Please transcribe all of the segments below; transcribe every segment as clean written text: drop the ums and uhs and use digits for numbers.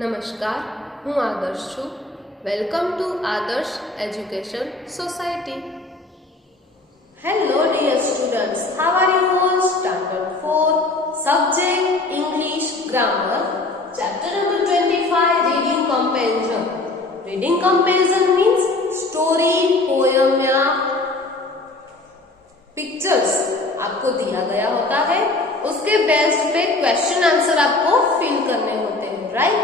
નમસ્કાર, હું આદર્શ છું. વેલકમ ટુ આદર્શ education society. Hello dear students, how are you all? Standard 4, subject English Grammar, chapter number 25, reading comparison. Reading comparison means story, poem या pictures आपको दिया गया होता है, उसके बेस पे क्वेश्चन आंसर आपको फिल करने होते हैं, right?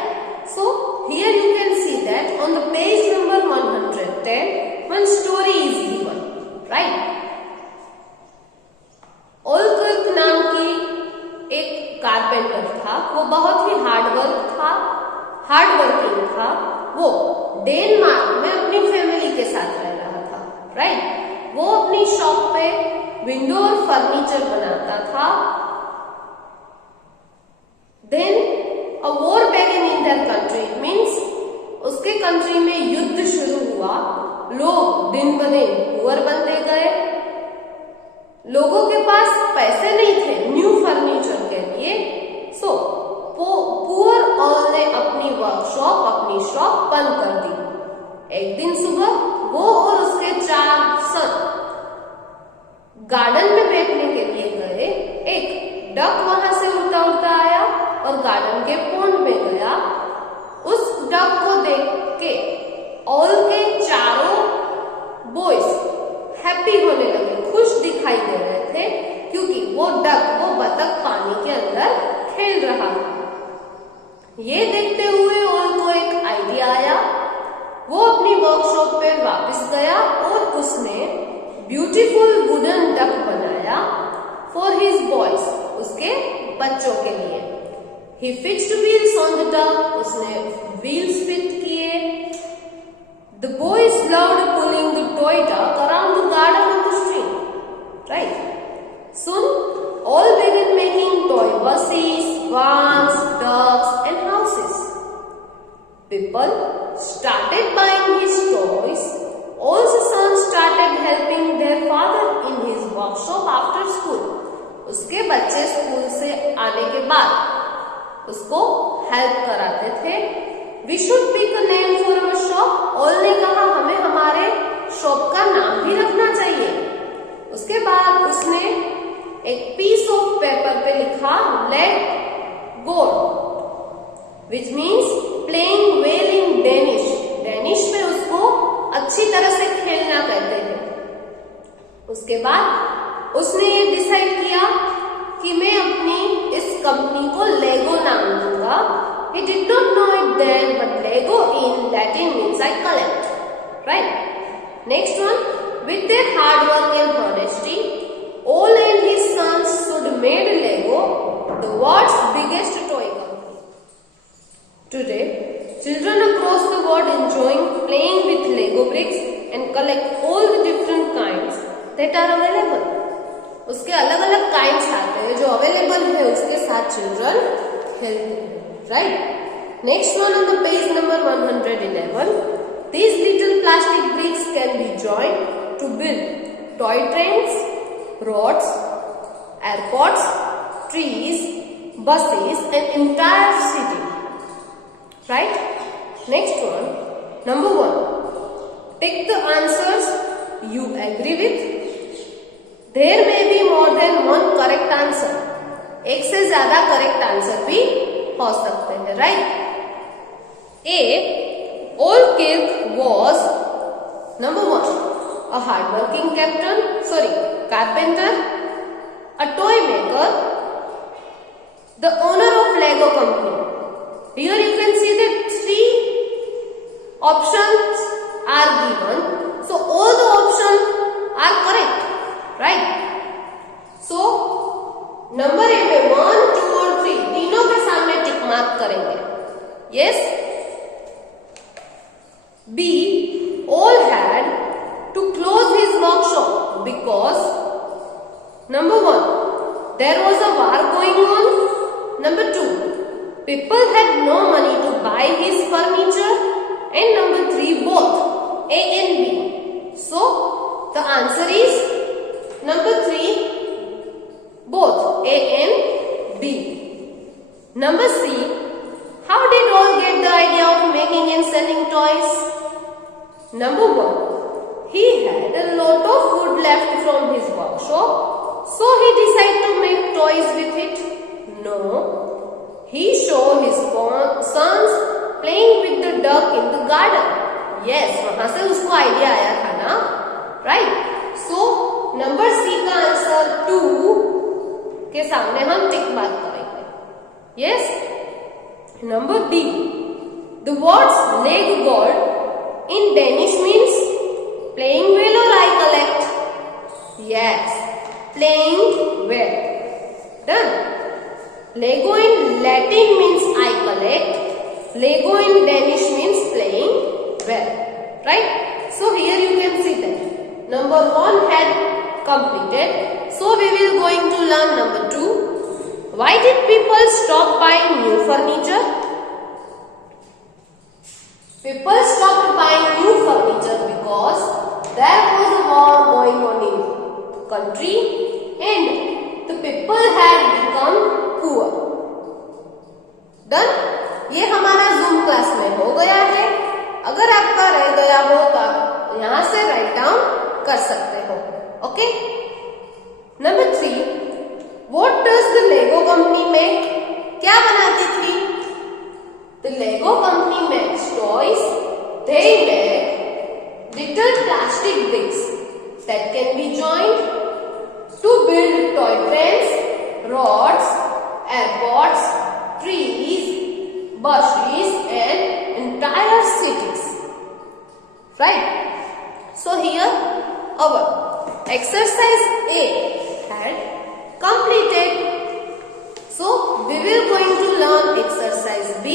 So here you can see that on the page number 110 one story is given, right? ओलकर्क नाम की एक कारपेंटर था, वो बहुत ही हार्ड वर्किंग था. वो डेनमार्क में अपनी फैमिली के साथ रह रहा था, राइट? वो अपनी शॉप पे विंडो और फर्नीचर बनाता था. देन अ वॉर बेगन इन देयर कंट्री, मीन्स उसके कंट्री में युद्ध शुरू हुआ. लोग दिन ब दिन पुअर बनते गए. लोगों के पास पैसे नहीं थे न्यू फर्नीचर के लिए. सो पुअर ऑल ने अपनी वर्कशॉप, अपनी शॉप बंद कर दी. एक दिन सुबह वो और उसके 4 सन गार्डन में बैठने के लिए गए. एक डक वहां से उड़ता उड़ता आया और गार्डन के पोंड में गया. उस डक को देख के ऑल के चारों बॉयज हैप्पी होने लगे, खुश दिखाई दे रहे थे, क्योंकि वो बतख पानी के अंदर खेल रहा था. ये देखते हुए ऑल को एक आइडिया आया. वो अपनी वर्कशॉप पे वापस गया और उसने ब्यूटीफुल वुडन डक बनाया फॉर हिज बॉयज, उसके बच्चों के लिए. He fixed wheels on the duck, उसने व्हील्स फिट किए. The boys loved pulling the toy duck around the garden of the stream, right? Soon all began making toy buses, vans, ducks and houses. People started buying his toys. All the sons started helping their father in his workshop after school. उसके बच्चे school से आने के बाद उसको help कराते थे. We should pick a name for our shop. All ने कहा हमें हमारे शॉप का नाम भी रखना चाहिए. उसके बाद उसने एक पीस ऑफ पेपर पे लिखा let go, which means playing well in Danish. Danish में उसको अच्छी तरह से खेलना कहते हैं. उसके बाद उसने ये डिसाइड किया कि मैं अपनी इस कंपनी को लेगो नाम दूंगा. He did not know it then, but Lego in Latin means I collect, right? Next one, with their hard work and honesty, Ole and his sons soon made Lego the world's biggest toy company. Today, children across the world enjoying playing with Lego bricks and collect all the different kinds that are available. उसके अलग अलग kinds आते हैं जो available है, उसके साथ children खेलते हैं, right? Next one on the page number 111. These little plastic bricks can be joined to build toy trains, roads, airports, trees, buses and entire city, right? Next one, number 1. Take the answers you agree with. There may be more than one correct answer. एक से ज्यादा correct answer भी हो सकते हैं, right? A. Olkirk was number 1 a hardworking carpenter, a toy maker, the owner of Lego company. Here you can see that 3 options are given, so all the options are correct, right? So number A में 1, 2 और 3 तीनों के सामने tick mark करेंगे. Yes. B. All had to close his workshop because number 1 there was a war going on. Number 2 people had no money to buy his furniture, and number 3 both A and B. So the answer is number 3 both A and B. Number C, how did all get the idea of making and selling toys? Number 1. He had a lot of wood left from his workshop, so he decided to make toys with it. No. He saw his sons playing with the duck in the garden. Yes, वहां से उसको idea आया था ना, right? So number C का answer 2 के सामने हम टिक मार्क करेंगे. Yes. Number D. The words leg god in Danish means playing well or I collect? Yes, playing well. Done. Lego in Latin means I collect. Lego in Danish means playing well. Right? So here you can see that number 1 had completed. So we will going to learn number 2. Why did people stop buying new furniture? People stopped buying new furniture because there was a war going on in the country and the people had become poor. Done? ये हमारा zoom class में हो गया है. अगर आपका रह गया हो तो आप यहां से राइट डाउन कर सकते हो. Okay. Number 3. What does the Lego company make? क्या बनाती थी? The Lego company makes toys. They make little plastic bricks that can be joined to build toy trains, rods, airports, trees, buses and entire cities. Right? So here our exercise A had completed. So we will going to learn exercise B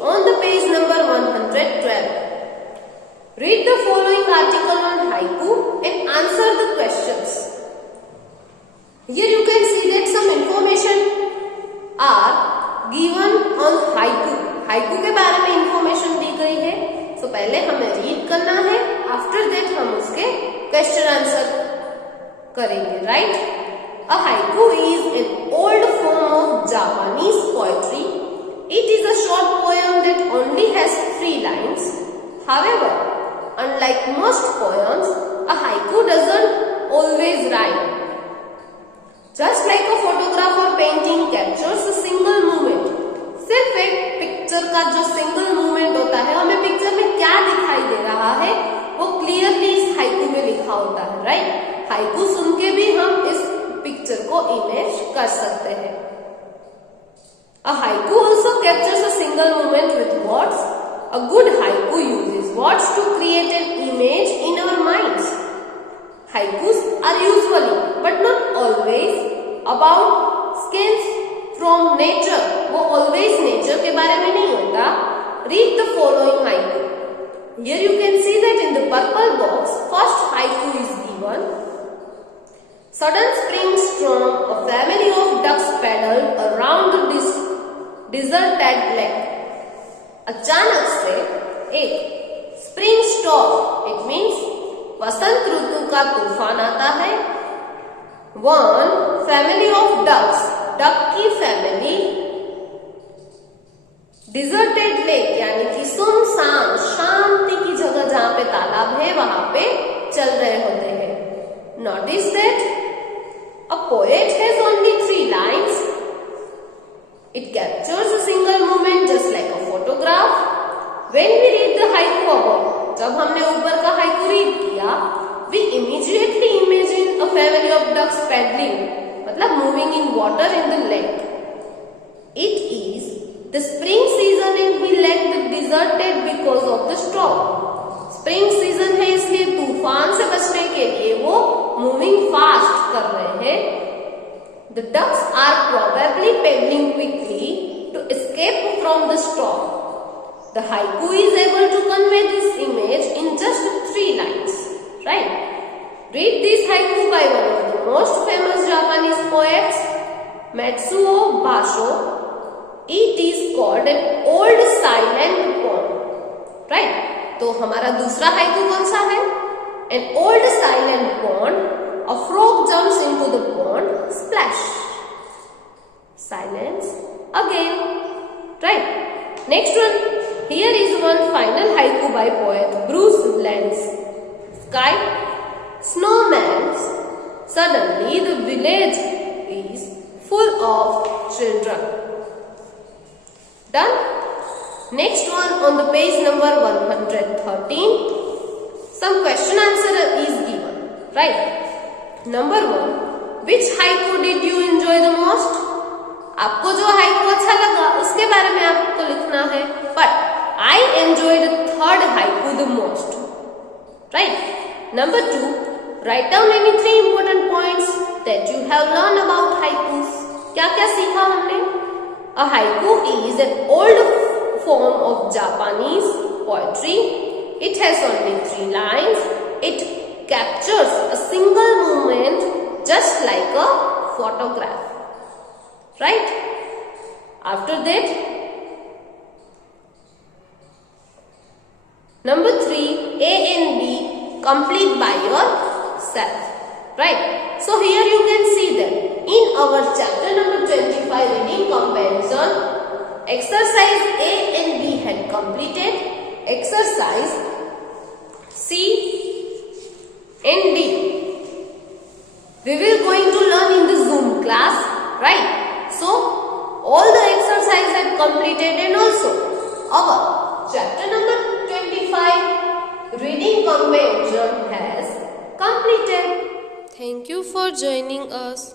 on the page number 112. Read the following article on haiku and answer the questions. Here you can see that some information are given on haiku. Haiku के बारे में information दी गई है. तो पहले हमें read करना है. आफ्टर दैट हम उसके क्वेश्चन आंसर करेंगे. Right? A haiku is an old form of Japanese poetry. It is a short poem that only has 3 lines. However, unlike most poems, a haiku doesn't always rhyme. Just like a photograph or painting captures a single moment. सिर्फ एक picture का जो single movement होता है, हमें picture में क्या दिखाई दे रहा है वो क्लियरली इस हाइकू में लिखा होता है. राइट? हाइकू सुन के भी हम इस पिक्चर को इमेज कर सकते हैं. A haiku also captures a single moment with words. A good haiku uses words to create an image in our minds. Haikus are usually, but not always, about scenes from nature. वो always nature के बारे में नहीं होता. Read the following haiku. Here you can see that in the purple box, first haiku is given. Sudden spring storm, a family of ducks paddled around this deserted lake. अचानक से एक spring storm, it means वसंत ऋतु का तूफान आता है. One family of ducks, duck की फैमिली, डिजर्टेड लेक यानी कि सुनसान शांति की जगह जहां पे तालाब है वहां पे चल रहे होते हैं. Notice that a poet has only 3 lines. It captures a single moment just like a photograph. When we read the haiku above, जब हमने ऊपर का haiku read किया, we immediately imagine a family of ducks paddling, मतलब moving in water in the lake. It is the spring season and the lake is deserted because of the storm. Spring season है इसलिए तूफान से बचने के लिए वो मूविंग फास्ट कर रहे हैं. The ducks are probably paddling quickly to escape from the storm. The haiku is able to convey this image in just 3 lines. Right? Read this haiku by one of the most famous Japanese poets, Matsuo Basho. It is called an old silent poem. Right? तो हमारा दूसरा haiku कौन सा है? An old silent pond, a frog jumps into the pond, splash. Silence again. Right? Next one, here is one final haiku by poet Bruce Lenz. Sky, snowman's. Suddenly the village is full of children. Done? Next one on the page number 113. Some question answer is given. Right? Number 1. Which haiku did you enjoy the most? आपको जो haiku अच्छा लगा उसके बारे में आपको लिखना है. But I enjoyed the third haiku the most. Right? Number 2. Write down any 3 important points that you have learned about haikus. क्या-क्या सीखा हमने? A haiku is an old form of Japanese poetry. It has only 3 lines. It captures a single moment just like a photograph. Right? After that, number 3, A and B complete by yourself. Right? So here you can see that in our chapter number 25 reading comparison, exercise A and B had completed. Exercise C and D we will going to learn in the Zoom class, right? So all the exercise had completed and also our chapter number 25 reading comprehension has completed. Thank you for joining us.